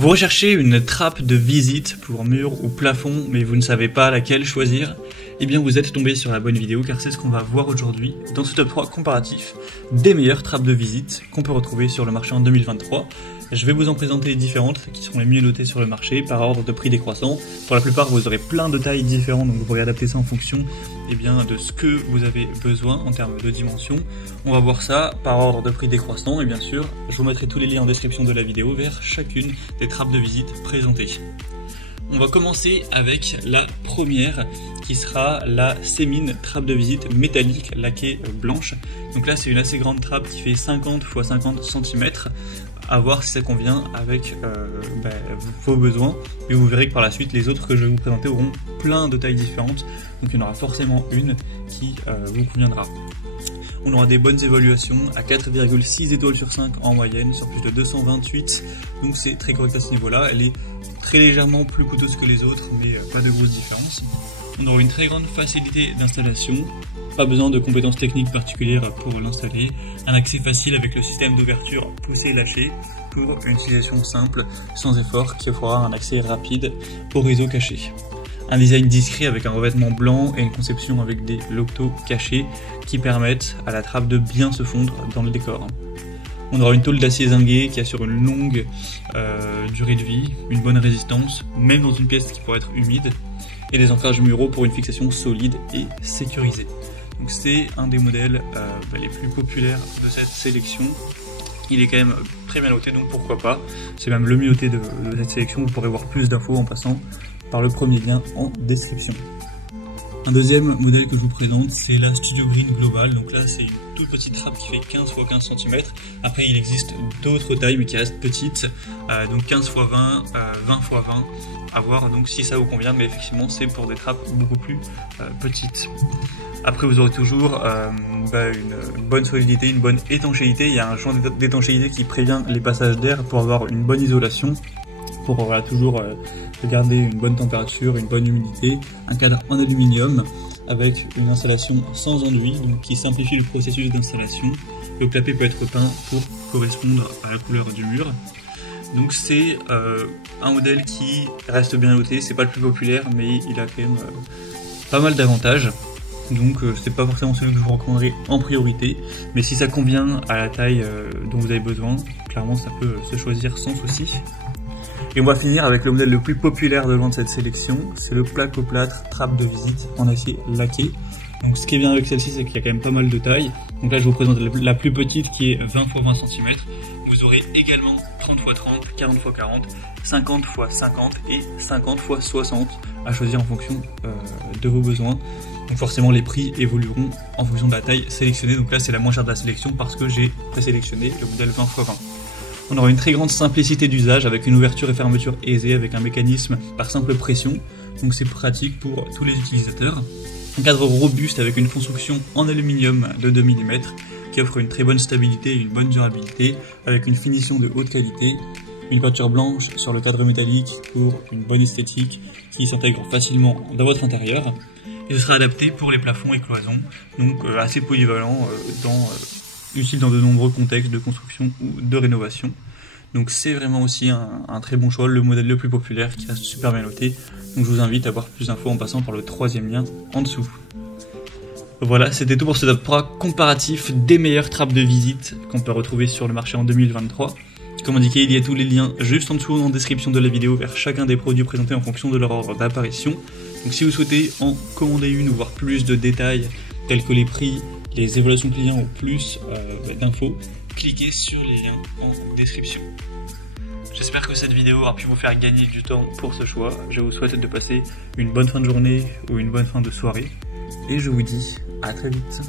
Vous recherchez une trappe de visite pour mur ou plafond, mais vous ne savez pas laquelle choisir? Eh bien vous êtes tombé sur la bonne vidéo, car c'est ce qu'on va voir aujourd'hui dans ce top 3 comparatif des meilleures trappes de visite qu'on peut retrouver sur le marché en 2023. Je vais vous en présenter les différentes qui seront les mieux notées sur le marché par ordre de prix décroissant. Pour la plupart, vous aurez plein de tailles différentes, donc vous pourrez adapter ça en fonction de ce que vous avez besoin en termes de dimension. On va voir ça par ordre de prix décroissant et bien sûr, je vous mettrai tous les liens en description de la vidéo vers chacune des trappes de visite présentées. On va commencer avec la première qui sera la Semin trappe de visite métallique laquée blanche. Donc là c'est une assez grande trappe qui fait 50 x 50 cm. À voir si ça convient avec vos besoins. Et vous verrez que par la suite les autres que je vais vous présenter auront plein de tailles différentes. Donc il y en aura forcément une qui vous conviendra. On aura des bonnes évaluations à 4,6 étoiles sur 5 en moyenne sur plus de 228. Donc c'est très correct à ce niveau-là. Elle est très légèrement plus coûteuse que les autres, mais pas de grosse différence. On aura une très grande facilité d'installation. Pas besoin de compétences techniques particulières pour l'installer. Un accès facile avec le système d'ouverture poussé-lâché pour une utilisation simple, sans effort, qui offrira un accès rapide au réseau caché. Un design discret avec un revêtement blanc et une conception avec des loctos cachés qui permettent à la trappe de bien se fondre dans le décor. On aura une tôle d'acier zingué qui assure une longue durée de vie, une bonne résistance, même dans une pièce qui pourrait être humide, et des ancrages muraux pour une fixation solide et sécurisée. Donc c'est un des modèles les plus populaires de cette sélection. Il est quand même très bien noté, donc pourquoi pas. C'est même le mieux noté de cette sélection. Vous pourrez voir plus d'infos en passant par le premier lien en description. Un deuxième modèle que je vous présente, c'est la Studio Green Global. Donc là, c'est une toute petite trappe qui fait 15 x 15 cm. Après, il existe d'autres tailles, mais qui restent petites. Donc 15 x 20, 20 x 20. À voir donc si ça vous convient, mais effectivement, c'est pour des trappes beaucoup plus petites. Après, vous aurez toujours une bonne solidité, une bonne étanchéité. Il y a un joint d'étanchéité qui prévient les passages d'air pour avoir une bonne isolation, pour toujours garder une bonne température, une bonne humidité. Un cadre en aluminium avec une installation sans enduit, donc qui simplifie le processus d'installation. Le clapet peut être peint pour correspondre à la couleur du mur. Donc c'est un modèle qui reste bien noté. C'est pas le plus populaire, mais il a quand même pas mal d'avantages. Donc c'est pas forcément celui que je vous recommanderai en priorité, mais si ça convient à la taille dont vous avez besoin, clairement ça peut se choisir sans souci. Et on va finir avec le modèle le plus populaire de loin de cette sélection, c'est le placo-plâtre trappe de visite en acier laqué. Donc ce qui est bien avec celle-ci, c'est qu'il y a quand même pas mal de tailles. Donc là je vous présente la plus petite qui est 20 x 20 cm. Vous aurez également 30 x 30, 40 x 40, 50 x 50 et 50 x 60 à choisir en fonction de vos besoins. Donc forcément les prix évolueront en fonction de la taille sélectionnée. Donc là c'est la moins chère de la sélection parce que j'ai présélectionné le modèle 20 x 20. On aura une très grande simplicité d'usage avec une ouverture et fermeture aisée avec un mécanisme par simple pression. Donc c'est pratique pour tous les utilisateurs. Un cadre robuste avec une construction en aluminium de 2 mm qui offre une très bonne stabilité et une bonne durabilité avec une finition de haute qualité. Une peinture blanche sur le cadre métallique pour une bonne esthétique qui s'intègre facilement dans votre intérieur. Et ce sera adapté pour les plafonds et cloisons, donc assez polyvalent, utile dans de nombreux contextes de construction ou de rénovation. Donc c'est vraiment aussi un très bon choix, le modèle le plus populaire qui reste super bien noté. Donc je vous invite à voir plus d'infos en passant par le troisième lien en dessous. Voilà, c'était tout pour ce top 3 comparatif des meilleures trappes de visite qu'on peut retrouver sur le marché en 2023. Comme indiqué, il y a tous les liens juste en dessous en description de la vidéo vers chacun des produits présentés en fonction de leur ordre d'apparition. Donc si vous souhaitez en commander une ou voir plus de détails tels que les prix, les évaluations clients ou plus d'infos, cliquez sur les liens en description. J'espère que cette vidéo aura pu vous faire gagner du temps pour ce choix. Je vous souhaite de passer une bonne fin de journée ou une bonne fin de soirée. Et je vous dis à très vite.